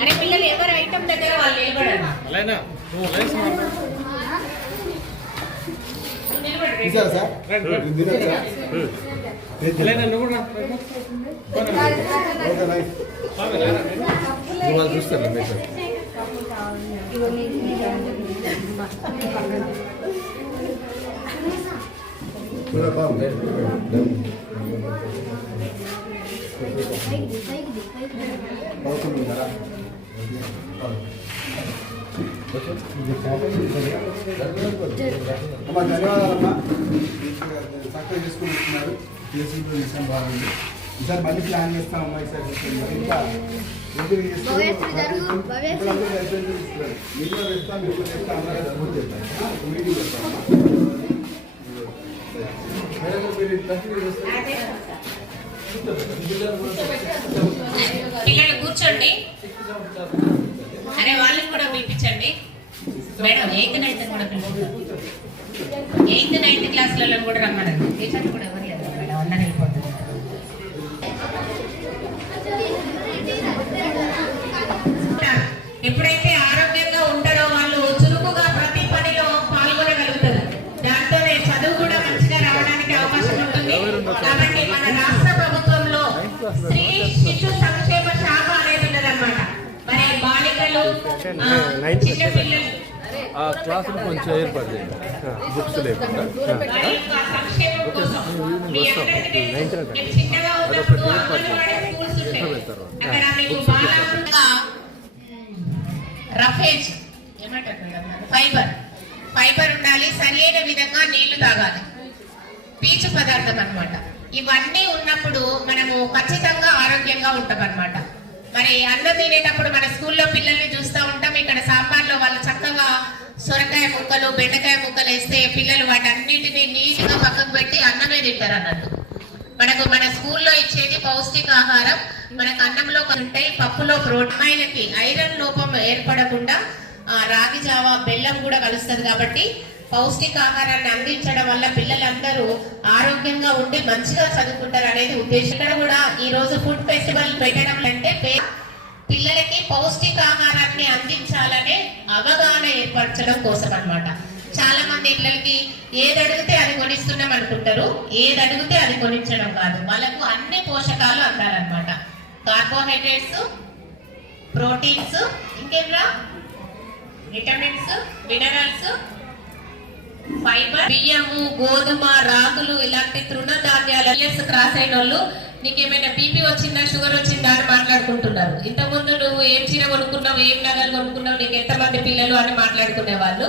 అరే పిల్లలు ఎవరు ఐటమ్ దగ్గర వాళ్ళు నిలబడాలి. చూస్తారు అమ్మా ధన్యవాదాలమ్మా. చక్కగా చేసుకుంటున్నారు. విషయం బాగుంది. ఈసారి మళ్ళీ ప్లాన్ చేస్తామమ్మా. ఈసారి ఇంకా మీరు చేస్తాం మీటింగ్ చేస్తామమ్మా. పిల్లలు కూర్చోండి. అరే వాళ్ళని కూడా పిలిపించండి మేడం. 8th 9th కూడా పిలుచుకుంటారు. 8th 9th క్లాసులలో కూడా రమ్మనండి. టీచర్లు కూడా ఎవరు లేదు మేడం, అందరూ వెళ్ళిపోతుంది. ఎప్పుడైతే ఆరోగ్యంగా ఉంటారో వాళ్ళు చురుకుగా ప్రతి పనిలో పాల్గొనగలుగుతారు. దాంతోనే చదువు కూడా మంచిగా రావడానికి అవకాశం ఉంటుంది. కాబట్టి మన రాష్ట్ర ప్రభుత్వంలో స్త్రీ శిశు సంక్షేమ శాఖ అనేది ఉన్నదన్నమాట. మరి బాలికలు చిన్నపిల్లలు క్లాసులు కొంచెం ఏర్పాటు చేయండి. బుక్స్ లేకుండా రఫేజ్ ఫైబర్ ఉండాలి. సరైన విధంగా నీళ్లు తాగాలి. పీచు పదార్థం అన్నమాట. ఇవన్నీ ఉన్నప్పుడు మనము ఖచ్చితంగా ఆరోగ్యంగా ఉంటాం అన్నమాట. మరి అన్నం తినేటప్పుడు మన స్కూల్లో పిల్లల్ని చూస్తూ ఉంటాం. ఇక్కడ సాంబార్లో వాళ్ళు చక్కగా సొరకాయ ముక్కలు బెండకాయ ముక్కలు వేస్తే పిల్లలు వాటన్నిటిని నీట్గా పక్కకు పెట్టి అన్నమే తింటారు అన్నట్టు. మనకు మన స్కూల్లో ఇచ్చేది పౌష్టికాహారం. మనకు అన్నంలో ఉంటాయి, పప్పులో ప్రోటీన్లకి ఐరన్ లోపం ఏర్పడకుండా రాగి జావా బెల్లం కూడా కలుస్తుంది. కాబట్టి పౌష్టికాహారాన్ని అందించడం వల్ల పిల్లలందరూ ఆరోగ్యంగా ఉండి మంచిగా చదువుకుంటారు అనేది ఉద్దేశం. ఇక్కడ కూడా ఈ రోజు ఫుడ్ ఫెస్టివల్ పెట్టడం అంటే పిల్లలకి పౌష్టికాహారాన్ని అందించాలనే అవగాహన ఏర్పరచడం కోసం అన్నమాట. చాలా మంది పిల్లలకి ఏది అడిగితే అది కొనిస్తున్నాం అనుకుంటారు. ఏది అడిగితే అది కొనించడం కాదు. వాళ్ళకు అన్ని పోషకాలు అందాలన్నమాట. కార్బోహైడ్రేట్స్, ప్రోటీన్స్, ఇంకేంరా విటమిన్స్, మినరల్స్, ఫైబర్, బియ్యము, గోధుమ, రాగులు ఇలాంటి తృణధాన్యాలు. క్రాస్ అయిన వాళ్ళు నీకేమైనా బీపీ వచ్చిందా, షుగర్ వచ్చిందా అని మాట్లాడుకుంటున్నారు. ఇంతకుముందు నువ్వు ఏం చీర కొనుక్కున్నావు, ఏం నగలు కొనుక్కున్నావు, నీకు ఎంతమంది పిల్లలు అని మాట్లాడుకునే వాళ్ళు.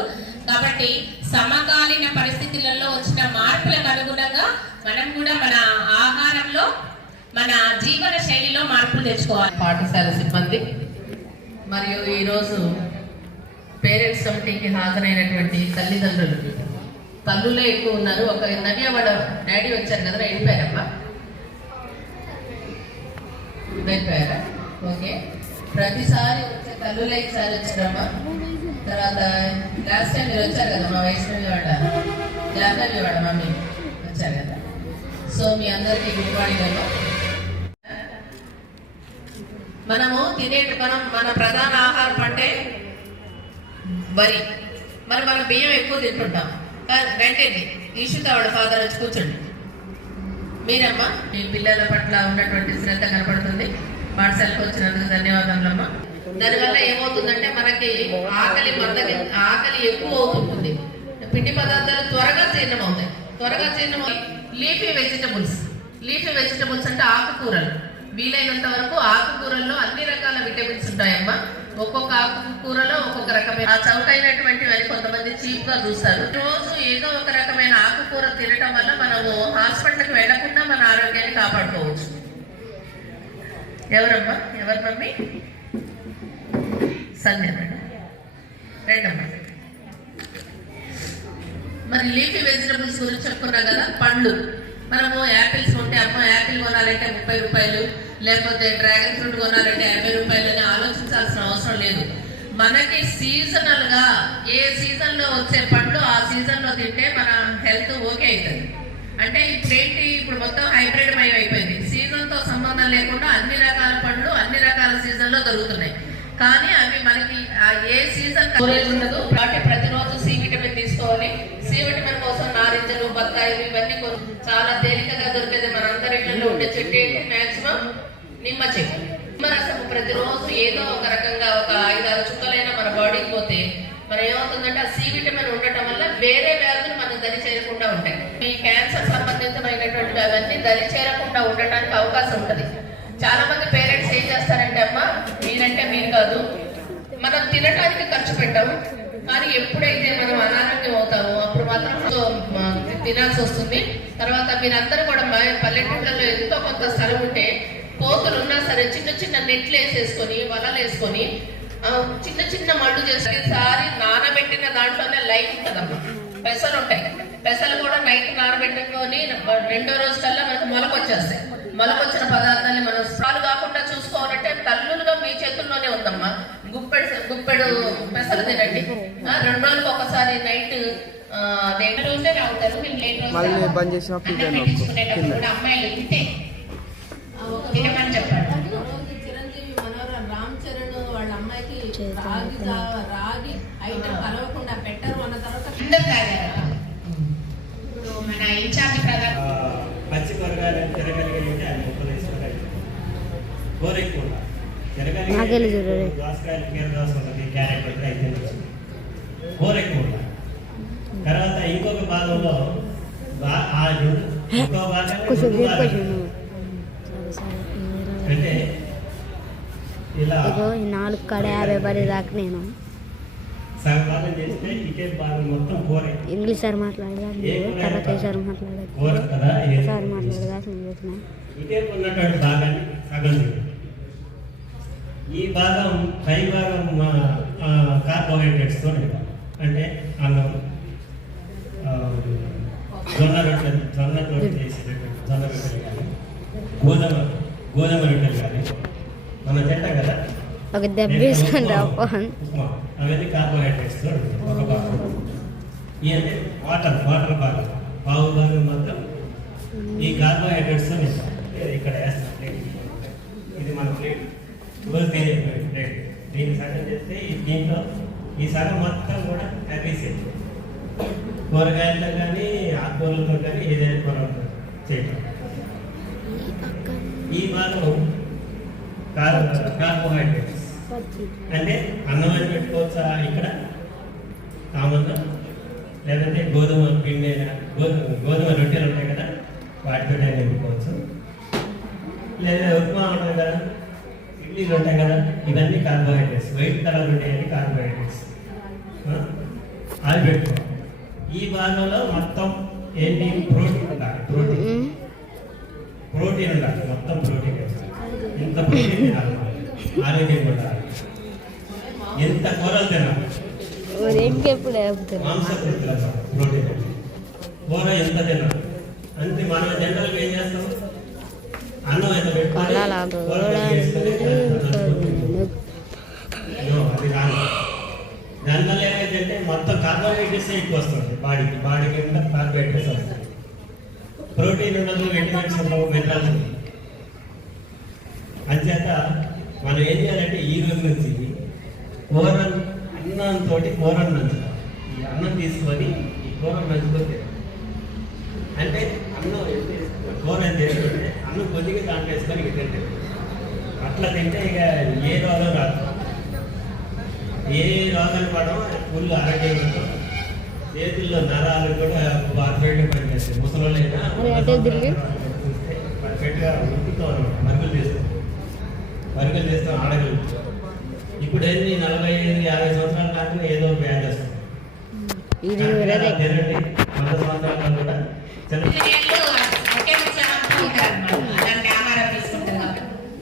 కాబట్టి సమకాలీన పరిస్థితులలో వచ్చిన మార్పులకు అనుగుణంగా మనం కూడా మన ఆహారంలో మన జీవన శైలిలో మార్పులు తెచ్చుకోవాలి. పాఠశాల సిబ్బంది మరియు ఈరోజు పేరెంట్స్ కమిటీకి హాజరైనటువంటి తల్లిదండ్రులు, తల్లులే ఎక్కువ ఉన్నారు. ఒక నవ్య వాళ్ళ డాడీ వచ్చారు కదా, వెళ్ళిపోయారమ్మా, వెళ్ళిపోయారా? ఓకే. ప్రతిసారి వచ్చే తల్లులే ఈసారి వచ్చారమ్మా. తర్వాత లాస్ట్ టైం మీరు వచ్చారు కదా, మా వైష్ణవి వాడ జాహ్నవి వాడ మమ్మీ వచ్చారు కదా. సో మీ అందరికీ గుడ్ మార్నింగ్ అమ్మా. మనము మన ప్రధాన ఆహారం అంటే వరి. మన బియ్యం ఎక్కువ తింటుంటాం. వెంటనే ఈషిత వాడు ఫాదర్ వచ్చి కూర్చోండి. మీరమ్మా మీ పిల్లల పట్ల ఉన్నటువంటి శ్రద్ధ కనపడుతుంది. పాఠశాలకు వచ్చినందుకు ధన్యవాదాలమ్మా. దానివల్ల ఏమవుతుందంటే మనకి ఆకలి ఎక్కువ అవుతుంటుంది. పిండి పదార్థాలు త్వరగా జీర్ణం అవుతాయి. లీఫీ వెజిటబుల్స్ అంటే ఆకుకూరలు. వీలైనంత వరకు ఆకుకూరల్లో అన్ని రకాల విటమిన్స్ ఉంటాయమ్మా. ఒక్కొక్క ఆకుకూరలో ఒక్కొక్క రకమైన చౌకైనటువంటి అని కొంతమంది చీప్ గా చూస్తారు. రోజు ఏదో ఒక రకమైన ఆకుకూర తినటం వల్ల మనము హాస్పిటల్కి వెళ్లకుండా మన ఆరోగ్యాన్ని కాపాడుకోవచ్చు. ఎవరు మమ్మీ? సంధ్య రెండమ్మా. మరి లీఫీ వెజిటబుల్స్ గురించి చెప్పుకున్నాం కదా. పండ్లు మనము యాపిల్స్ ఉంటే అమ్మ యాపిల్ కొనాలంటే 30 రూపాయలు, లేకపోతే డ్రాగన్ ఫ్రూట్ కొనాలంటే 50 రూపాయలు అని ఆలోచించాల్సిన అవసరం లేదు. మనకి సీజనల్ గా ఏ సీజన్ లో వచ్చే పండ్లు ఆ సీజన్ లో తింటే మన హెల్త్ ఓకే అవుతుంది. అంటే ఇప్పుడేంటి, ఇప్పుడు మొత్తం హైబ్రిడ్ మయం అయిపోయింది. సీజన్ తో సంబంధం లేకుండా అన్ని రకాల పండ్లు అన్ని రకాల సీజన్ లో దొరుకుతున్నాయి. కానీ అవి మనకి ఏ సీజన్ స్టోరేజ్ ఉండదు. కాబట్టి ప్రతిరోజు సి విటమిన్ తీసుకోవాలి. సి విటమిన్ కోసం నారింజలు, బత్తాయిలు ఇవన్నీ చాలా తేలికగా దొరికేది. మన అందరి ఇళ్లలో ఉండే చెట్టు ఏంటి, మాక్సిమం నిమ్మ చెట్టు. నిమ్మరసం ప్రతిరోజు ఏదో ఒక రకంగా ఒక 5-6 చుక్కలైనా మన బాడీకి పోతే మరి ఏమవుతుందంటే ఆ సి విటమిన్ ఉండటం వల్ల వేరే వ్యాధులు మనకు దరి చేరకుండా ఉంటాయి. ఈ క్యాన్సర్ సంబంధితమైనటువంటి అవన్నీ దరి చేరకుండా ఉండటానికి అవకాశం ఉంటుంది. చాలా మంది పేరెంట్స్ ఏం చేస్తారంటే, అమ్మ మీరంటే మీరు కాదు, మనం తినడానికి ఖర్చు పెట్టాము, కానీ ఎప్పుడైతే మనం అనారోగ్యం అవుతామో అప్పుడు మాత్రం తినాల్సి వస్తుంది. తర్వాత మీరందరూ కూడా పల్లెటూళ్ళలో ఎంతో కొంత స్థలం ఉంటే కోతులు ఉన్నా సరే చిన్న చిన్న నెట్లు వేసేసుకొని, వలలు వేసుకొని చిన్న చిన్న మళ్ళు చేసుకునేసారి నానబెట్టిన దాంట్లోనే లైఫ్ ఉంటుందమ్మా. పెసలు ఉంటాయి, పెసలు కూడా నైట్ నానబెట్టుకొని 2వ రోజు కల్లా మనకు మొలకొచ్చేస్తాయి. మొలకొచ్చిన పదార్థాన్ని మనం స్పాలు కాకుండా చూసుకోవాలంటే తల్లులుగా మీ చేతుల్లోనే ఉందమ్మా. గుప్పెడు పెసలు తినండి. 2 రోజులకు ఒకసారి నైట్ రోజే రావుతారు. అమ్మాయిలు తింటే తినమని చెప్పండి. చిరంజీవి మనోహర్ రామ్ చరణ్ వాళ్ళ అమ్మాయికి రాగి ఐటమ్ కలవకుండా పెట్టరు అన్న తర్వాత అందరు తాగారు. ఇప్పుడు మన ఇన్ఛార్జ్ ప్రధాన పచ్చి కూరగాయలు తిరగలిగితే ఆయన ముక్కలు వేసుకోవాలి. కూరెక్కువ తిరగలిగి దోసకాయలు, కీర దోస ఉంటుంది, క్యారెట్ ఉంటుంది, అయితే కూరెక్కువ. తర్వాత ఇంకొక భాగంలో ఇంకో భాగం అంటే ఇలా 4 కాడ 50 పడి దాకా నేను సగభాగం చేస్తే ఇటే భాగం మొత్తం కూర. ఇంగ్లీష్ సార్ మాట్లాడదా, తర్వాత సార్ మాట్లాడదా, కూర కదా సార్ మాట్లాడదా చేసిన ఇటే ఉన్నటువంటి భాగాన్ని సగం చేయాలి. ఈ భాగం పై భాగం కార్బోహైడ్రేట్స్ తో అంటే అన్నం, జొన్న రొట్టెలు చేసేటటువంటి జొన్న రొట్టెలు కానీ, గోధుమ రొట్టెలు కానీ మనం తింటాం కదా, ఒక దెబ్బ వేసుకొని అవన్నీ కార్బోహైడ్రేట్స్ తో ఒక భాగం. ఇవన్నీ వాటర్ భాగం, పావు భాగం మాత్రం ఈ కార్బోహైడ్రేట్స్ తో ఇక్కడ వేస్తాం. ఇది మన ప్లేట్, ప్లేట్. దీన్ని సగం చేస్తే దీంట్లో ఈ సగం మొత్తం కూడా కర్రీస్ కూరగాయలతో కానీ ఆకుకూరలతో కానీ ఏదైనా కూర చేయటం. ఈ భాగం కార్బోహైడ్రేట్స్ అంటే అన్నం అని పెట్టుకోవచ్చా ఇక్కడ కామన్గా, లేదంటే గోధుమ పిండి గోధుమ రొట్టెలు ఉంటాయి కదా వాటితో పెట్టుకోవచ్చు, లేదా ఉప్మా ఉంటుంది కదా, ఇడ్లీలు ఉంటాయి కదా, ఇవన్నీ కార్బోహైడ్రేట్స్. వైట్ కలర్ ఉంటాయి కార్బోహైడ్రేట్స్, అవి పెట్టుకోవాలి. ఈ భాగంలో మొత్తం ఏంటి, ప్రోటీన్ ఉండాలి. ప్రోటీన్ ఉండాలి, మొత్తం ప్రోటీన్. ఇంత ప్రోటీన్ తినాలి, ఆరోగ్యంగా ఉండాలి. ఎంత కూరలు తినాలి, మాంసకృతులు ప్రోటీన్. కూర ఎంత తినాలి అంటే మనం జనరల్గా ఏం చేస్తాం, అన్నం ఎంత పెట్టుకోవాలి, అది రాను. దానివల్ల ఏమైందంటే మొత్తం కార్బోహైడ్రేట్స్ ఎక్కువ వస్తుంది బాడీకి కింద కార్బోహైడ్రేట్స్ వస్తుంది. ప్రోటీన్ ఉండదు, విటమిన్స్ ఉండవు, మినరల్స్ ఉండవు. అంచేత మనం ఏం చేయాలంటే ఈ రోజు నుంచి అన్నంతో కూరను నంచుతాం. ఈ అన్నం తీసుకొని ఈ కూరను నంచుకొని అంటే అన్నం కూర ఎంత వేసుకుంటే అన్నం కొద్దిగా దాంట్లో వేసుకొని ఇక తింటే అట్లా తింటే ఇక ఏ రోగం రాదు, ఏ రోగాలు పడడం, ఫుల్ ఆరోగ్యంగా ఉంటుంది. చేతుల్లో నరాలు కూడా పర్ఫెక్ట్గా పనిచేస్తాయి. ముసలోళ్ళైనా పర్ఫెక్ట్గా ఉప్పుతో మరుగులు చేస్తాం ఆడగలుగుతాం. ఇప్పుడు ఏంటి 45-50 సంవత్సరాల దాకా ఏదో వ్యాధి వస్తుంది. తినండి 100 సంవత్సరాలు కూడా అలాంటి ఆహారం తీసుకుంటారు కాబట్టి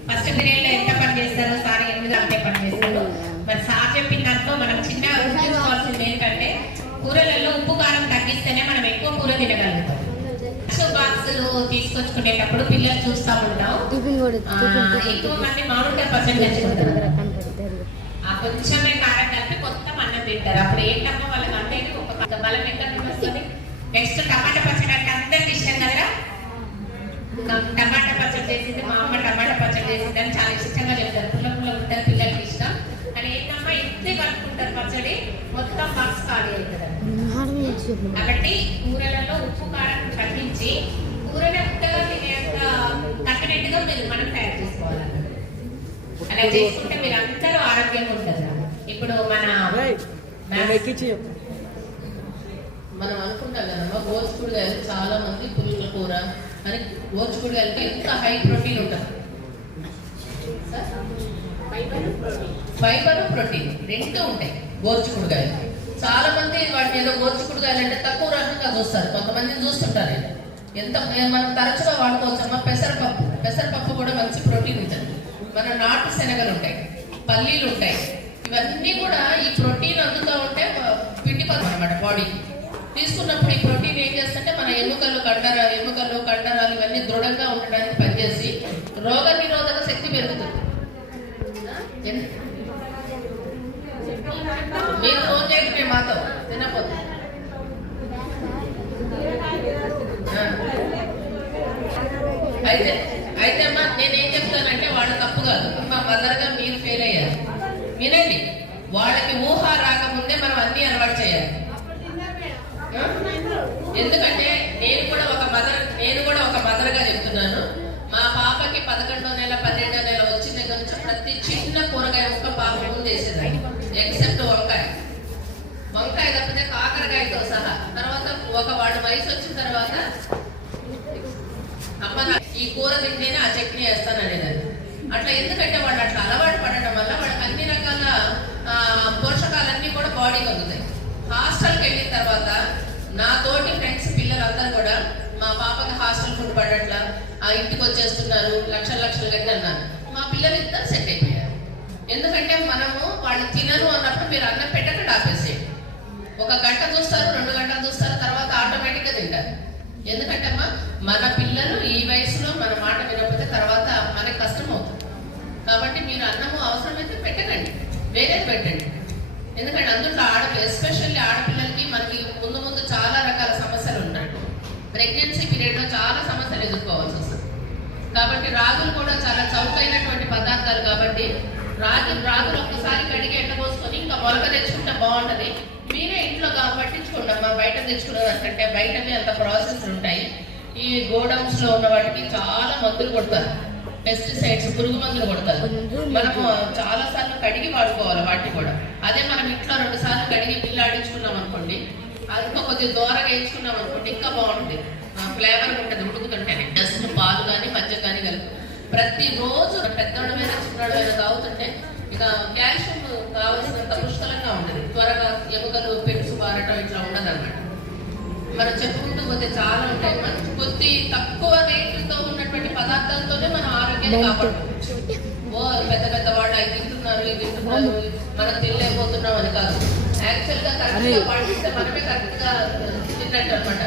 ఫస్ట్ పీరియడ్ లో ఎంత పని చేస్తారో సార్ 8 గంటలే పని చేస్తారు. మరి సార్ చెప్పిన దాంట్లో మనం చిన్న గుర్తుంచుకోవాల్సింది ఏంటంటే కూరలలో ఉప్పు కారం తగ్గిస్తేనే మనం ఎక్కువ కూర తినగలుగుతాం. బాక్సులు తీసుకొచ్చుకునేటప్పుడు పిల్లలు చూస్తూ ఉంటాం, ఎక్కువ మంది మామిడికాయ పచ్చడి తెచ్చుకుంటారు. ఆ కొంచెమే కారం కలిపి మొత్తం అన్నం తింటారు. అప్పుడు ఏంటమ్మా వాళ్ళకి అంటే ఒక బలం ఎక్కడ వస్తుంది. నెక్స్ట్ టమాటా పచ్చడి అంటే అందరికి ఇష్టం కదా, టమాటా పచ్చడి చేసింది, మా అమ్మ టమాటా పచ్చడి చేసింది అని చాలా ఇష్టంగా చెప్తారు. పుల్ల పుల్ల ఉంటారు, పిల్లలకి ఇష్టం అని. ఏంటమ్మా ఇంతే కలుపుకుంటారు పచ్చడి, మొత్తం బాక్స్ ఖాళీ అవుతుంది. కాబట్టి కూరలలో ఉప్పు కారం తగ్గించి కూరనే ముద్దగా తినేంత తగ్గినట్టుగా మనం తయారు చేసుకోవాలన్నమాట. అలా చేసుకుంటే మీరు అందరూ ఆరోగ్యంగా ఉంటారు. ఇప్పుడు మనం అనుకుంటాం కదమ్మా, గోచుకుడుగాయలు చాలా మంది పులుల కూర అని. గోచుకుడుగాయలకి ఎంత హై ప్రోటీన్ ఉంటుంది, ఫైబర్ ప్రోటీన్ రెండు ఉంటాయి గోచుకుడుగాయలు. చాలా మంది వాటిని ఏదో గోచుకుడుగాయలు అంటే తక్కువ రకంగా చూస్తారు, కొంతమందిని చూస్తుంటారు. ఎంత మనం తరచుగా వాడుకోవచ్చమ్మా పెసరపప్పు కూడా మంచి ప్రోటీన్ ఉంటుంది. మన నాటు శనగలు ఉంటాయి, పల్లీలు ఉంటాయి, ఇవన్నీ కూడా ఈ ప్రోటీన్ అందుతూ ఉంటే పిండి పదార్థం అన్నమాట. బాడీ తీసుకున్నప్పుడు ఈ ప్రోటీన్ ఏం చేస్తుంటే మన ఎముకలు కండరాలు ఇవన్నీ దృఢంగా ఉండడానికి పనిచేసి రోగ నిరోధక శక్తి పెరుగుతుంది. మీరు ఫోన్ చేయండి, మేము మాతో తినపోతే. అయితే అమ్మా నేనేం చెప్తానంటే వాళ్ళ తప్పు కాదు, మా మదర్గా మీరు ఫెయిల్ అయ్యారు. వినండి, వాళ్ళకి ఊహ రాకముందే మనం అన్ని అలవాటు చేయాలి. ఎందుకంటే నేను కూడా ఒక మదర్గా చెప్తున్నాను. మా పాపకి 11వ నెల 12వ నెల వచ్చిన దగ్గర నుంచి ప్రతి చిన్న కూరగాయ ముక్క పాప ముందు వేసేదాన్ని, ఎక్సెప్ట్ వంకాయ తప్పితే కాకరకాయతో సహా. తర్వాత వాడు వయసు వచ్చిన తర్వాత అమ్మ ఈ కూర తింటేనే ఆ చట్నీ వేస్తాను అనేదాన్ని. అట్లా ఎందుకంటే వాళ్ళు అట్లా అలవాటు పడటం వల్ల వాళ్ళకి అన్ని రకాల పోషకాలన్నీ కూడా బాడీకి అందుతాయి. హాస్టల్కి వెళ్ళిన తర్వాత నా తోటి ఫ్రెండ్స్ పిల్లలందరూ కూడా మా పాపకి హాస్టల్ ఫుడ్ పడట్లా, ఆ ఇంటికి వచ్చేస్తున్నారు, లక్షలు కట్టి అన్నారు. మా పిల్లలు ఇద్దరు సెట్ అయిపోయారు. ఎందుకంటే మనము వాళ్ళు తినరు అన్నప్పుడు మీరు అన్నం పెట్టకుండా ఆపేసేయండి. 1 గంట చూస్తారు, 2 గంటలు చూస్తారు, తర్వాత ఆటోమేటిక్గా తింటారు. ఎందుకంటే అమ్మా మన పిల్లలు ఈ వయసులో మన మాట వినకపోతే తర్వాత మనకి కష్టం అవుతుంది. కాబట్టి మీరు అన్నము అవసరమైతే పెట్టకండి, వేరేది పెట్టండి. ఎందుకంటే అందులో ఎస్పెషల్లీ ఆడపిల్లలకి మనకి ముందు చాలా రకాల సమస్యలు ఉంటాయి. ప్రెగ్నెన్సీ పీరియడ్లో చాలా సమస్యలు ఎదుర్కోవాల్సి వస్తుంది. కాబట్టి రాగులు కూడా చాలా చౌకైనటువంటి పదార్థాలు. కాబట్టి రాగులు ఒక్కసారి కడిగి ఎండబోసుకొని ఇంకా మొలక తెచ్చుకుంటే బాగుంటుంది. మీరే ఇంట్లో పట్టించుకోండి అమ్మా, బయట తెచ్చుకునే దానికంటే. బయటనే అంత ప్రాసెస్ ఉంటాయి. ఈ గోడౌన్స్ లో ఉన్న వాటికి చాలా మందులు కొడతారు, పెస్టిసైడ్స్, పురుగు మందులు కొడతారు. మనము చాలా సార్లు కడిగి వాడుకోవాలి వాటిని కూడా. అదే మనం ఇంట్లో 2 సార్లు కడిగి పిల్ల ఆడించుకున్నాం అనుకోండి, అది కొద్దిగా దూరంగా వేయించుకున్నాం అనుకోండి, ఇంకా బాగుంటుంది, ఫ్లేవర్ ఉంటుంది ఉడుకుతుంటేనే. జస్ట్ పాలు కానీ మజ్జిగ కానీ కలిపి ప్రతిరోజు పెద్దవాడమైనా చిన్నవాడమైనా తాగుతుంటే ఇక కాల్షియం కావాల్సినంత పుష్కలంగా ఉంటుంది. త్వరగా ఎముకలు పెరుసు పారటం ఇట్లా ఉండదు అన్నమాట. మనం చెప్పుకుంటూ పోతే చాలా ఉంటాయి. కొద్ది తక్కువ రేట్లతో ఉన్నటువంటి పదార్థాలతోనే మనం ఆరోగ్యాన్ని కాపాడుకోవచ్చు. పెద్ద వాళ్ళు అవి తింటున్నారు, ఇవి తింటున్నారు, మనం తినలేకపోతున్నాం అని కాదు. యాక్చువల్గా కరెక్ట్గా పాటిస్తే మనమే కరెక్ట్గా తిన్నట్టు అనమాట.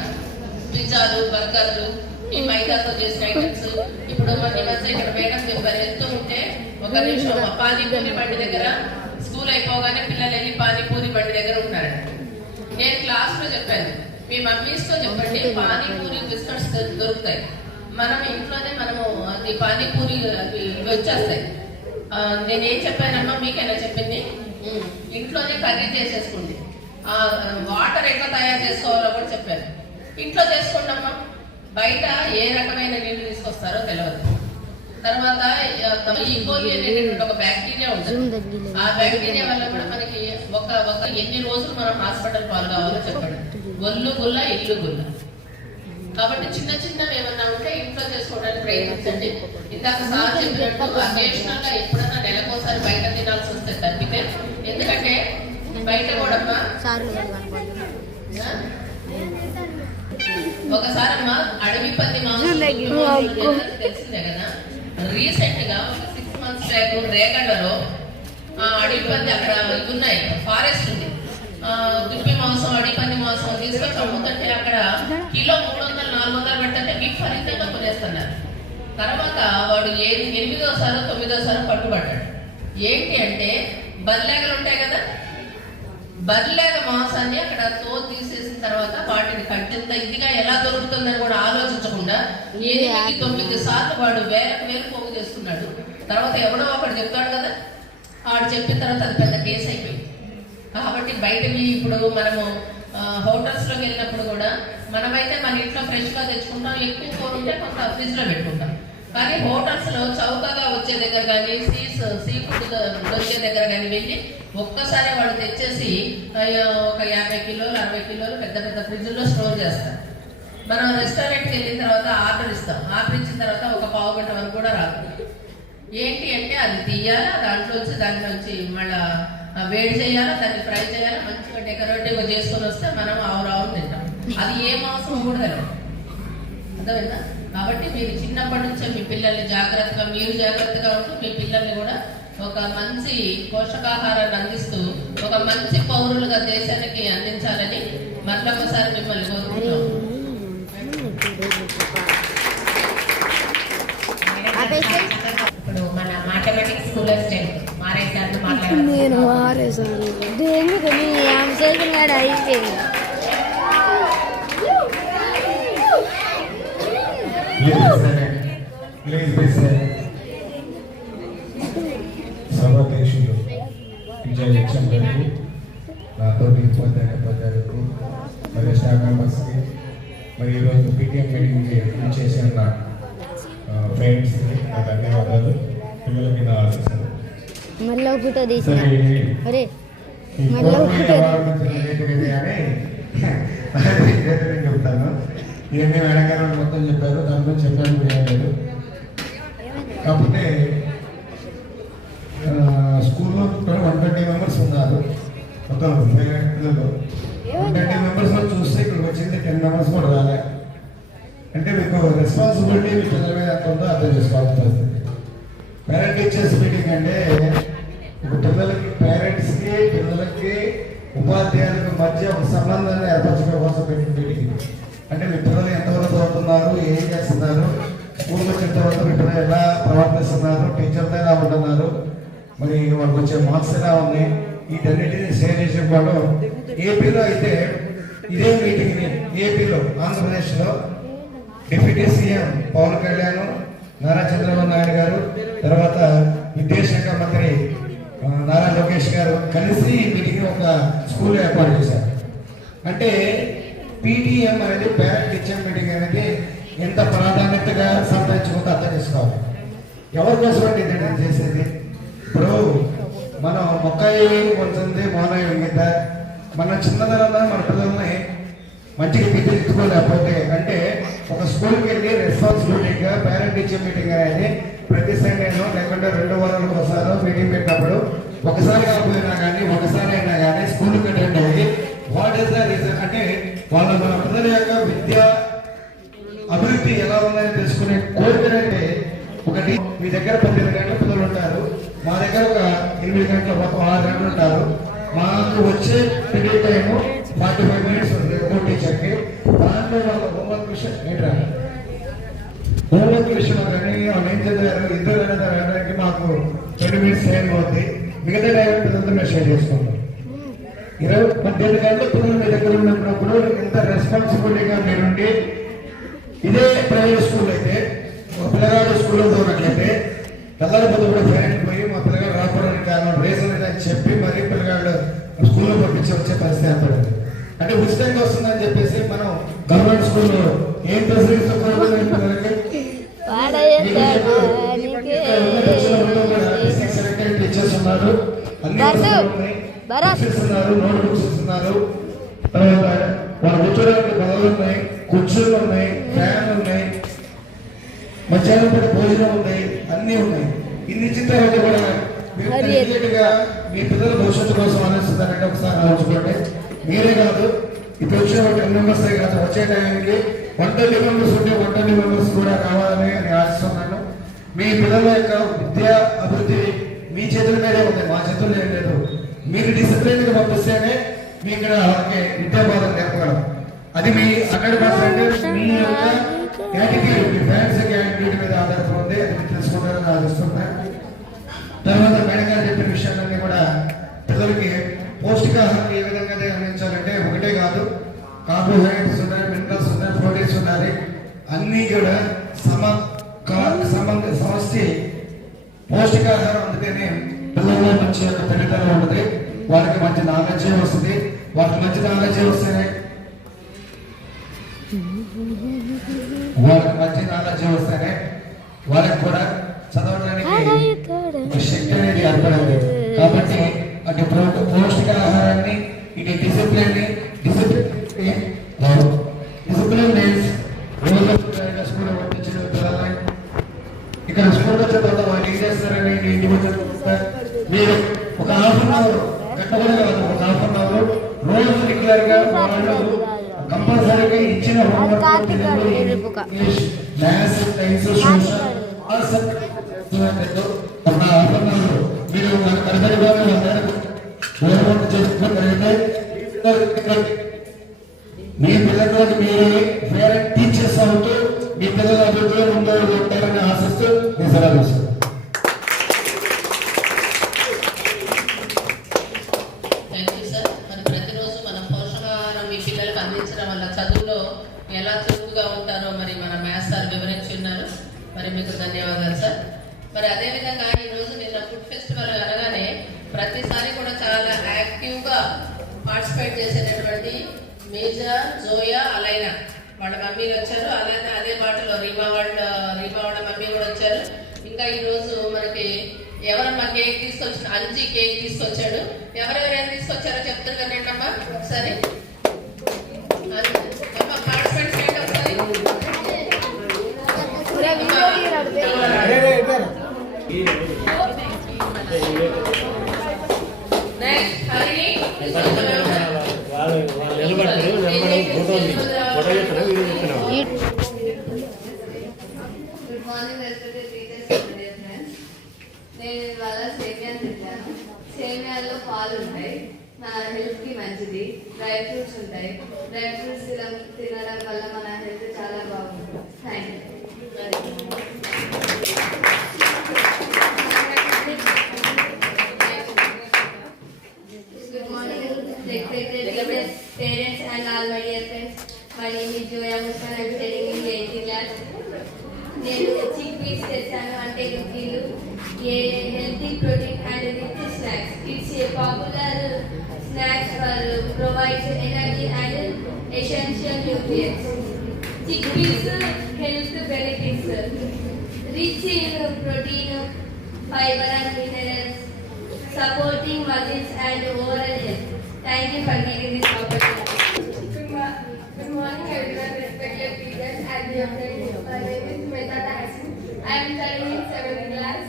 పిజ్జాలు, బర్గర్లు, ఈ మైదాతో చేసిన ఐటమ్స్. ఇప్పుడు మన మధ్య ఇక్కడ మేడం చెప్పారు, వెళ్తూ ఉంటే ఒక నిమిషం పానీపూరి బండి దగ్గర స్కూల్ అయిపోగానే పిల్లలు వెళ్ళి పానీపూరి బండి దగ్గర ఉంటారు. నేను క్లాస్ లో చెప్పాను, మీ మమ్మీస్తో చెప్పండి పానీపూరి బిస్కెట్స్ దొరుకుతాయి. మనం ఇంట్లోనే అది పానీపూరి వచ్చేస్తాయి. నేనేం చెప్పానమ్మా మీకైనా చెప్పింది, ఇంట్లోనే కర్రీ చేసేసుకోండి. వాటర్ ఎట్లా తయారు చేసుకోవాలో కూడా చెప్పాను. ఇంట్లో చేసుకోండి అమ్మా. బయట ఏ రకమైన నీళ్లు తీసుకొస్తారో తెలియదు. తర్వాత ఈకోలి అనేటువంటి ఒక బ్యాక్టీరియా ఉంటుంది. ఆ బ్యాక్టీరియా వల్ల కూడా మనకి ఒక ఎన్ని రోజులు మనం హాస్పిటల్ పాలు కావాలో చెప్పండి. ఒళ్ళు గుల్ల, ఇల్లు గుల్ల. కాబట్టి చిన్నవి ఏమన్నా ఉంటే ఇంట్లో చేసుకోవడానికి ప్రయత్నించండి. ఇందాక సార్ చెప్పినట్టు అకేషనల్ గా ఎప్పుడన్నా నెలకోసారి బయట తినాల్సి వస్తే తప్పితే. ఎందుకంటే బయట కూడా ఒకసారి అమ్మా అడవి పంది మాంసం తెలిసిందే కదా. రీసెంట్ గా ఒక 6 months బ్యాక్ రేగండలో అడవి పంది అక్కడ ఉన్నాయి, ఫారెస్ట్ ఉంది. దుప్పి మాంసం, అడవి పంది మాంసం తీసుకొచ్చి అమ్ముతుంటే అక్కడ కిలో 300-400 పెట్టంటే విపరీతంగా కొనేస్తున్నారు. తర్వాత వాడు 8వ సారో 9వ సారో పట్టుబడ్డాడు. ఏంటి అంటే బర్లేగలు ఉంటాయి కదా, బర్లేగ మాంసాన్ని అక్కడ తీసేసి తర్వాత వాటిని కంటెంత ఇదిగా ఎలా దొరుకుతుందని కూడా ఆలోచించకుండా 8-9 సార్లు వాడు వేలు పోగు చేస్తున్నాడు. తర్వాత ఎవడో ఒకడు చెప్తాడు కదా, వాడు చెప్పిన తర్వాత అది పెద్ద కేసు అయిపోయింది. కాబట్టి బయటవి ఇప్పుడు మనము హోటల్స్లోకి వెళ్ళినప్పుడు కూడా మనమైతే మన ఇంట్లో ఫ్రెష్గా తెచ్చుకుంటాం, ఎక్కువ కూర ఉంటే కొంత ఫ్రిడ్జ్లో పెట్టుకుంటాం. కానీ హోటల్స్లో చౌకగా వచ్చే దగ్గర కానీ సీ ఫుడ్ దొరికే దగ్గర కానీ వెళ్ళి ఒక్కసారి వాళ్ళు తెచ్చేసి ఒక 50 కిలోలు 60 కిలోలు పెద్ద పెద్ద ఫ్రిడ్జ్లో స్టోర్ చేస్తారు. మనం రెస్టారెంట్కి వెళ్ళిన తర్వాత ఆర్డర్ ఇస్తాం. ఆర్డర్ ఇచ్చిన తర్వాత ఒక పావు గంట వరకు కూడా రాదు. ఏంటి అంటే అది తీయాలా, దాంట్లోంచి మళ్ళీ వేడి చేయాలా, దాన్ని ఫ్రై చేయాలా, మంచిగా డెకరేటివ్గా చేసుకొని వస్తే మనం ఆవురావు తింటాం. అది ఏ మాంసం కూడా తెలియదు. అర్థమైందా? కాబట్టి మీరు చిన్నప్పటి నుంచే మీ పిల్లల్ని మీరు జాగ్రత్తగా ఉంటూ మీ పిల్లల్ని కూడా ఒక మంచి పోషకాహారాన్ని అందిస్తూ ఒక మంచి పౌరులుగా దేశానికి అందించాలని మరొకసారి మిమ్మల్ని కోరుకుంటున్నాం. ఇప్పుడు మన మాథమెటిక్స్ స్కూల్ స్ట్రెంత్ మారేసారు నేను మారేసాను ఎందుకు నీ ఆమె అయిపోయింది. సభాధ్యక్షులు విజయ లక్ష్యం గారికి, నాతో ఉపాధ్యాయులకు, మరి స్టాఫ్ మెంబర్స్కి, మరి ఈరోజు పీటీఎం మీటింగ్కి చేసిన నా ఫ్రెండ్స్కి నా ధన్యవాదాలు. పిల్లలకి నా ఆశిస్తాను. మళ్ళీ ఫోటో తీసిన అరే చెప్తాను. ఇవన్నీ వెనకాల మొత్తం చెప్పారు, దాంట్లో చెప్పాను లేదు. కాకపోతే స్కూల్లో 120 మెంబర్స్ ఉన్నారు. ఒక పిల్లలు 120 మెంబర్స్లో చూస్తే ఇక్కడికి వచ్చింది 10 మెంబర్స్ కూడా రాలే. అంటే మీకు రెస్పాన్సిబిలిటీ మీ పిల్లల మీద ఎంత ఉందో అర్థం చేసుకోవాల్సి వస్తుంది. పేరెంట్ టీచర్స్ మీటింగ్ అంటే పిల్లలకి ఉపాధ్యాయులకు మధ్య ఒక సంబంధాన్ని ఏర్పరచడం కోసం పెట్టిన మీటింగ్. అంటే మీ పిల్లలు ఎంతవరకు చదువుతున్నారు, ఏం చేస్తున్నారు, స్కూల్కి వచ్చిన తర్వాత మీ పిల్లలు ఎలా ప్రవర్తిస్తున్నారు, టీచర్తో ఎలా ఉంటున్నారు, మరి వాళ్ళకి వచ్చే మార్క్స్ ఎలా ఉన్నాయి, వీటన్నిటిని షేర్ చేసుకోవడం. ఏపీలో అయితే ఇదే మీటింగ్ని ఏపీలో ఆంధ్రప్రదేశ్లో డిప్యూటీ సీఎం పవన్ కళ్యాణ్, నారా చంద్రబాబు నాయుడు గారు, తర్వాత విద్యాశాఖ మంత్రి నారా లోకేష్ గారు కలిసి ఈ మీటింగ్ ఒక స్కూల్ ఏర్పాటు చేశారు. అంటే పీటీఎం అనేది పేరెంట్ టీచర్ మీటింగ్ అనేది ఎంత ప్రాధాన్యతగా సంతరించుకుంటూ అర్థం చేసుకోవాలి. ఎవరి కోసం అంటే ఇది చేసేది? ఇప్పుడు మనం మొక్కాయి కొంటుంది మౌనాయి వంగిద్ద. మన చిన్నదనంలో మన పిల్లల్ని మంచిగా తీర్చిదిద్దుకోలేకపోతే అంటే ఒక స్కూల్కి వెళ్ళి రెస్పాన్సిబిలిటీగా పేరెంట్ టీచర్ మీటింగ్ అనేది ప్రతి సండేనో లేకుంటే 2 వారాలకు ఒకసారి మీటింగ్ పెట్టినప్పుడు ఒకసారి కాకపోయినా కానీ ఒకసారి అయినా కానీ స్కూల్కి అటెండ్ అయ్యి వాట్ ఈస్ ద రీజన్ అంటే వాళ్ళ మన పిల్లల యొక్క విద్యా అభివృద్ధి ఎలా ఉందని తెలుసుకునే కోరికనంటే ఒకటి మీ దగ్గర 18 గంటల పిల్లలు ఉంటారు, మా దగ్గర ఒక 8 గంటల మొత్తం 6 గంటలు ఉంటారు. మాకు వచ్చే పీరియడ్ టైము 45 మినిట్స్ ఉంది ఒక్కో టీచర్కి. దాంట్లో వాళ్ళ హోంవర్క్ విషయం ఏంట్రా హోంవర్క్ విషయంలో కానీ వాళ్ళు ఏం చదివారు ఇద్దరు వెళ్ళడానికి మాకు 20 మినిట్స్ టైం అవుతుంది. మిగతా టైం పిల్లలతో మేము షేర్ చేసుకుంటాం. 18 గంటల పిల్లలు మీ దగ్గర ఉన్నప్పుడు ఇంత రెస్పాన్సిబిలిటీగా మీరుండి ఇదే ప్రైవేట్ స్కూల్ అయితే ఒక పిల్లగాడు స్కూల్లో చదివినట్లయితే తెల్లరిపోతే కూడా పేరెంట్ పోయి మా పిల్లగాడు రాకపోవడానికి కారణం రీజన్ అని చెప్పి మరీ పిల్లగాడు స్కూల్లో పంపించి వచ్చే పరిస్థితి ఏర్పడింది. అంటే ఉచితంగా వస్తుందని చెప్పేసి మనం గవర్నమెంట్ స్కూల్లో ఏం ఫెసిలిటీస్ టీచర్స్ ఉన్నారు, అన్ని ఉన్నారు, నోట్ బుక్స్ ఇస్తున్నారు, తర్వాత వాళ్ళు కూర్చోడానికి గదులు ఉన్నాయి, కుర్చీలు ఉన్నాయి, ఫ్యాన్లు ఉన్నాయి, మధ్యాహ్నం పూట భోజనం ఉన్నాయి, అన్నీ ఉన్నాయి. ఇన్ని ఇచ్చిన తర్వాత కూడా మీ పిల్లల భవిష్యత్తు కోసం ఆలోచిస్తారంటే ఒకసారి ఆలోచుకోండి. మీరే కాదు ఇప్పుడు వచ్చే 10 మెంబర్స్ కాదు, వచ్చే టైంకి 120 మెంబర్స్ ఉంటే 120 మెంబర్స్ కూడా కావాలని నేను ఆశిస్తున్నాను. మీ పిల్లల యొక్క విద్యా అభివృద్ధి మీ చేతుల మీదే ఉంది, మా చేతుల్లో ఏం లేదు. మీరు డిసిప్లిన్గా పంపిస్తేనే మీ ఇక్కడ విద్యాబోధన నేర్పగలం. అది మీ 100% మీ యొక్క యాటిట్యూడ్, మీ ఫ్యాన్స్ యాటిట్యూడ్ మీద ఆధారపడి అది తెలుసుకుంటారని ఆశిస్తున్నాను. తర్వాత మేడం గారు చెప్పిన విషయాలన్నీ కూడా పిల్లలకి పౌష్టికాహారం ఏ విధంగా అందించాలంటే ఒకటే కాదు, కార్బోహైడ్రేట్స్ ఉన్నాయి, మినరల్స్ ఉన్నాయి, ప్రోటీన్స్ ఉన్నాయి. అన్నీ కూడా సమష్టి పౌష్టికాహారం. అందుకని పిల్లల్లో మంచి పెరుగుదల ఉంటుంది, వాళ్ళకి మంచి నాలెడ్జ్ వస్తుంది. వాళ్ళకి మంచి నాలెడ్జ్ వస్తేనే వాళ్ళకి కూడా చదవడానికి ఒక శక్తి అనేది ఏర్పడింది. కాబట్టి అటు పౌష్టికాహారాన్ని, ఇటు డిసిప్లిన్ స్కూల్ పంపించిన పిల్లల్ని ఇక్కడ స్కూల్ వచ్చిన తర్వాత వాళ్ళు ఏం చేస్తారని ఇంటికి వచ్చిన మీరు ఒక హాఫ్ అన్ అవర్ కట్టబడి కాదు, ఒక హాఫ్ అన్ అవర్ రోజు రెగ్యులర్ గా వాళ్ళు కంపల్సరీగా ఇచ్చిన homework English, maths, science, social all subjects మీరు తరగతిగా హోంవర్క్ చేసుకున్నట్లయితే మీ పిల్లలకి మీరు పేరెంట్ టీచర్స్ అవుతూ మీ పిల్లల అభివృద్ధిలో ముందు ఉంటారని ఆశిస్తూ నేను సలహా ఇస్తాను. Thank you sir. మరి ప్రతిరోజు మనం పోషకాహారం మీ పిల్లలకు అందించడం వల్ల చదువులో ఎలా చురుకుగా ఉంటారో మరి మన మ్యాథ్స్ సార్ వివరించి ఉన్నారు. మరి మీకు ధన్యవాదాలు సార్. మరి అదేవిధంగా ఈరోజు నిన్న ఫుడ్ ఫెస్టివల్ అనగానే ప్రతిసారి కూడా చాలా యాక్టివ్గా పార్టిసిపేట్ చేసేటటువంటి మేజా, జోయా, అలైనా వాళ్ళ మమ్మీలు వచ్చారు. అలానే అదే పాటలో రీమా వాళ్ళ మమ్మీ కూడా వచ్చారు. ఇంకా ఈరోజు మనకి ఎవరమ్మా కేక్ తీసుకొచ్చిన అంజీ కేక్ తీసుకొచ్చాడు. ఎవరెవరైనా తీసుకొచ్చారో చెప్తారు కదండి అమ్మా ఒకసారి. పార్టిసిపేట్స్ ఏంటి ఒకసారి? Next Hari good morning respected teachers and dear friends. నేను ఇవాళ సేమియా తింటాను. సేమియాలో పాలు ఉంటాయి, మన హెల్త్ కి మంచిది. డ్రై ఫ్రూట్స్ ఉంటాయి, డ్రై ఫ్రూట్స్ తినడం వల్ల మన హెల్త్ చాలా బాగుంటుంది. Thank you. Good morning, respected teachers, parents and all my dear friends. My name is Joya Muskan. I am studying in the 8th class. నేను చిక్ పీస్ తెచ్చాను, అంటే గుడ్డీలు. A healthy protein and rich snacks. It's a popular snacks for provides energy and essential nutrients. Chickpeas health benefits rich in protein, fibre and minerals, supporting muscles and overall health. Thank you for giving this opportunity. Good morning everyone, respected teachers and dear friends. My name is Mehta Hassan. I am studying in 7th class.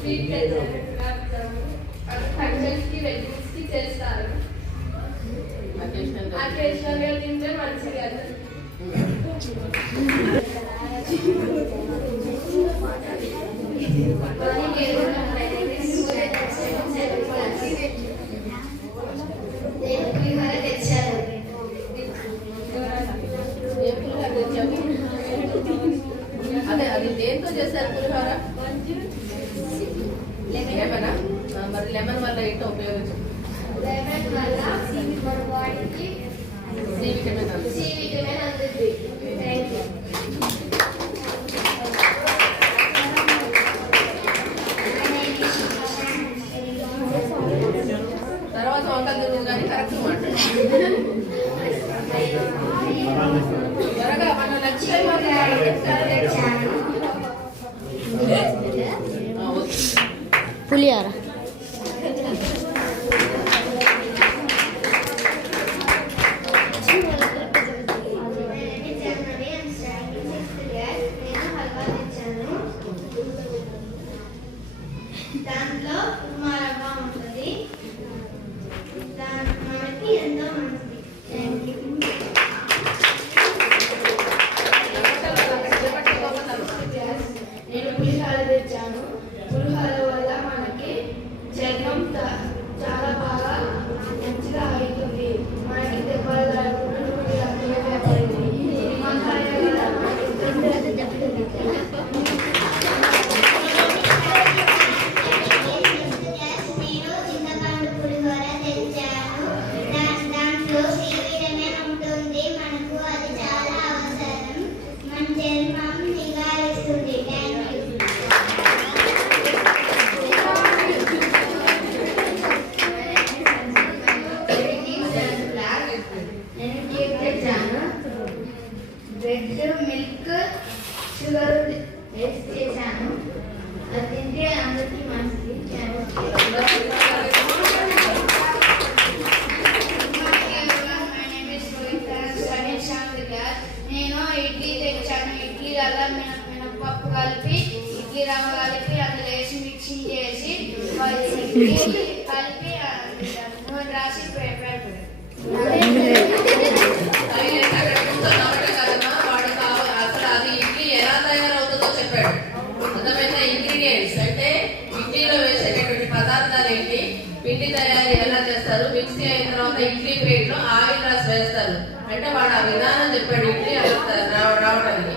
Sweet functions కి weddings కి చేస్తారు. Occasional గా తింటే మంచిగా. అదే అది దేంతో చేస్తారు పులిహోర? లెమనా? మరి లెమన్ వల్ల ఏంటో ఉపయోగించు? లెమన్ వల్ల మన బాడీకి సి విటమిన్ అందుతుంది. Thank you. తర్వాత వంకలు తిరుగు కానీ కరెక్ట్ మాట్లాడు. త్వరగా మన లక్ష్యం పులియారా దాంట్లో ఉప్మా రవ్వ ఉంటుంది. మనకి ఎంతో మంచిది. నేను పులిహోర తెచ్చాను. పులిహోర వల్ల మనకి మిల్క్ షుగర్ వేస్ట్ చేశాను. అది తింటే అందరికీ మంచిది. నేను ఇడ్లీ తెచ్చాను. ఇడ్లీలలో మినపప్పు కలిపి ఇడ్లీ రవ్వ కలిపి అందులో వేసి మిక్సింగ్ చేసి ఇడ్లీ కలిపి నూనె రాసి పెడతాను. అక్కడ కూర్చొని కదమ్మా వాడు కావాలి అసలు అది ఇడ్లీ ఎలా తయారవుతుందో చెప్పాడు. అర్థమైన ఇంగ్రీడియంట్స్ అంటే ఇడ్లీలో వేసేటటువంటి పదార్థాలు ఏంటి, పిండి తయారీ ఎలా చేస్తారు, మిక్సీ అయిన తర్వాత ఇడ్లీ ప్లేట్ లో ఆయిల్ రాసి వేస్తారు. అంటే వాడు ఆ విధానం చెప్పాడు ఇడ్లీ రావడానికి.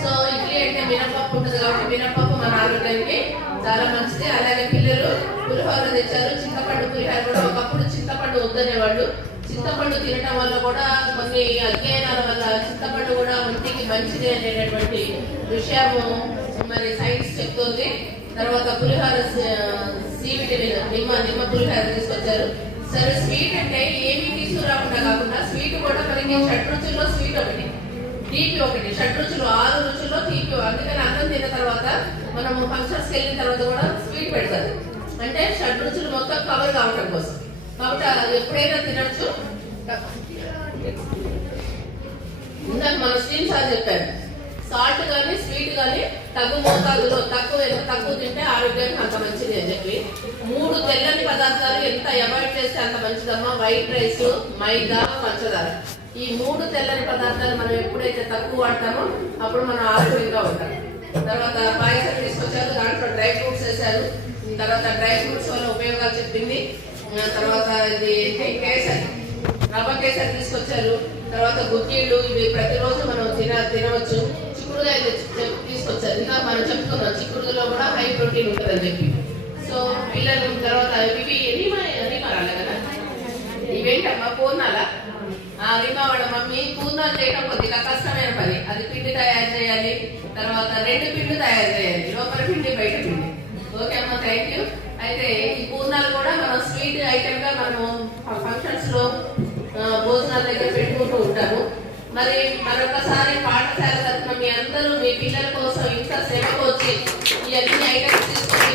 సో ఇడ్లీ అంటే మినపప్పు ఉంటుంది కాబట్టి మినపప్పు మన ఆరోగ్యానికి చాలా మంచిది. అలాగే పిల్లలు పులిహోర తెచ్చారు, చింతపండు పులిహోర కూడా. ఒకప్పుడు చింతపండు వద్దనేవాళ్ళు. చింతపండు తినటం వల్ల కూడా కొన్ని అధ్యయనాల వల్ల చింతపండు కూడా ఒంటికి మంచిది అనేటటువంటి విషయము మరి సైన్స్ చెప్తుంది. తర్వాత పులిహోర సి విటమిన్ నిమ్మ పులిహోర తీసుకొచ్చారు. సరే స్వీట్ అంటే ఏమీ తీసుకురాకుండా కాకుండా స్వీట్ కూడా మనకి షడ్రుచుల్లో స్వీట్ ఒకటి, తీపి ఒకటి. షడ్రుచులు 6 రుచుల్లో తీపి. అందుకని అన్నం తిన్న తర్వాత మనము ఫంక్షన్స్కి వెళ్ళిన తర్వాత కూడా స్వీట్ పెడతారు. అంటే షడ్రుచులు మొత్తం కవర్ కావడం కోసం. కాబట్టి అది ఎప్పుడైనా తినచ్చు. ఇందాక మన స్టీమ్ సార్ చెప్పారు సాల్ట్ కానీ స్వీట్ కానీ తగ్గు మోతాదులో తక్కువ తింటే ఆరోగ్యానికి అంత మంచిది అని చెప్పి 3 తెల్లని పదార్థాలు ఎంత అవాయిడ్ చేస్తే అంత మంచిదమ్మా. వైట్ రైస్, మైదా, పంచదార. ఈ 3 తెల్లని పదార్థాలు మనం ఎప్పుడైతే తక్కువ వాడతామో అప్పుడు మనం ఆరోగ్యంగా ఉంటాం. తర్వాత పాయసం తీసుకొచ్చారు, దాంట్లో డ్రై ఫ్రూట్స్ వేశారు. తర్వాత డ్రై ఫ్రూట్స్ వల్ల ఉపయోగాలు చెప్పింది. తర్వాత ఇది కేసరి, రవ్వ కేసరి తీసుకొచ్చారు. తర్వాత గుగ్గిళ్ళు, ఇవి ప్రతిరోజు మనం తినవచ్చు. చిక్కుడుగా తీసుకొచ్చారు. ఇంకా మనం చెప్పుకున్నాం చిక్కుడులో కూడా హై ప్రోటీన్ ఉంటుందని చెప్పి. సో పిల్లలు తర్వాత ఇవి రీమారాలి కదా, ఇవేంటమ్మా పూర్ణాల. రీమా వాళ్ళ మమ్మీ పూర్ణాలు చేయడం కొద్దిగా కష్టమైన పని. అది పిండి తయారు చేయాలి, తర్వాత 2 పిండి తయారు చేయాలి, లోపల పిండి బయట పిండి. ఓకే అమ్మా, థ్యాంక్ యూ. అయితే ఈ పూర్ణాలు కూడా మనం స్వీట్ ఐటమ్ గా మనము ఫంక్షన్స్ లో భోజనాల దగ్గర పెట్టుకుంటూ ఉంటాము. మరి మరొకసారి పాఠశాల తరఫున మీ అందరూ మీ పిల్లల కోసం ఇంత శ్రమకు వచ్చి ఈ అన్ని ఐటమ్స్ తీసుకొని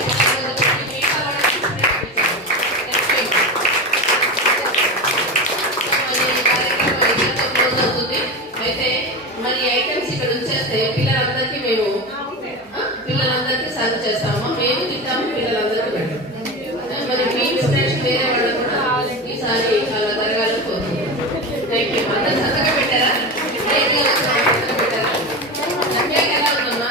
అయితే మరి ఐటమ్స్ ఇక్కడ ఉంచేస్తే పిల్లలందరికీ సర్వ్ చేస్తాము. మేము తింటాము, పిల్లలందరికీ పెట్టాము. మరి మీ ఇన్స్పిరేషన్ వేరే వాళ్ళు కూడా ఈసారి అలా జరగాలని కోరుకుంటున్నాం. Thank you. అందరూ సంతకం పెట్టారా? ఎలా ఉందమ్మా?